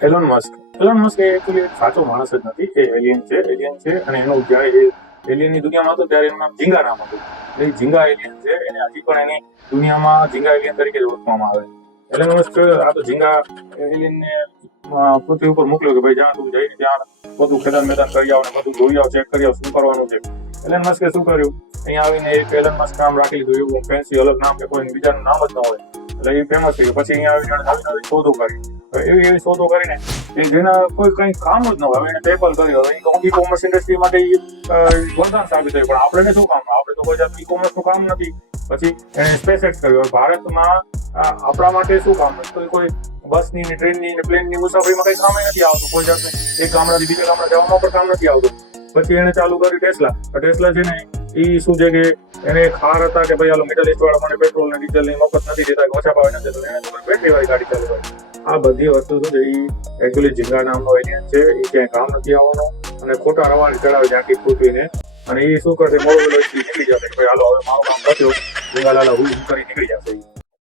Alone Musk Elon Musk એ actually એક સાચો માણસ જ નથી. એ એલિયન છે એલિયન છે અને એનું જ્યારે એ એલિયનની દુનિયામાં હતો ત્યારે એનું નામ ઝીંગા નામ હતું. એટલે ઝીંગા એલિયન છે એને હજી પણ એની દુનિયામાં ઝીંગા એલિયન તરીકે જ ઓળખવામાં આવે. એલોન મસ્ક આ તો ઝીંગા એલિયનને પૃથ્વી ઉપર મોકલ્યો કે ભાઈ જ્યાં તું જઈને ત્યાં બધું ખેદાન મેદાન કરી આવો બધું જોઈ આવ ચેક કરી આવો, શું કરવાનું છે. એલન મસ્કે શું કર્યું? અહીંયા આવીને એક એલન મસ્ક નામ રાખી લીધું. એવું ફેન્સી અલગ નામ કે કોઈ બીજાનું નામ જ ન હોય. એટલે એ ફેમસ થઈ ગયું પછી અહીંયા આવીને નવી નવી શોધો કરી એવી એવી શોધો કરીને કે જેના કોઈ કંઈ કામ જ ન હોય. એને પેપર કર્યું, હવે ઈ કોમર્સ ઇન્ડસ્ટ્રી માટે વરદાન સાબિત થયું. પણ આપણે શું કામ? આપણે તો કોઈ જાત ઈ કોમર્સનું કામ નથી. પછી એને સ્પેસ એક્સ કર્યું. ભારતમાં આપણા માટે શું કામ? કોઈ કોઈ બસની ને ટ્રેનની ને પ્લેનની મુસાફરીમાં કઈ કામ નથી આવતું. કોઈ જાતનું એક ગામડાથી બીજા ગામડા જવામાં પણ કામ નથી આવતું. પછી એને ચાલુ કર્યું ટેસ્લા ટેસ્લા છે ને એ શું છે કે એને ખાર હતા કે ભાઈ, હાલો મિડલ ઇસ્ટ વાળા મને પેટ્રોલ ને ડીઝલની મફત નથી દેતા ઓછા ભાવે નથી. દેતા એને બેટરી વાળી ગાડી ચાલુ કરી. આ બધી વસ્તુ છે એ એકચ્યુઅલી ઝીંગા નામનો એલિયન છે, એ ક્યાંય કામ નથી આવવાનો. અને ખોટા રવાને ચડાવે છે આખી પૃથ્વીને. અને એ શું કરશે, મોડો નીકળી જશે ભાઈ, હાલો, હવે મારું કામ કર્યો ઝીંગા હું કરી નીકળી જશે.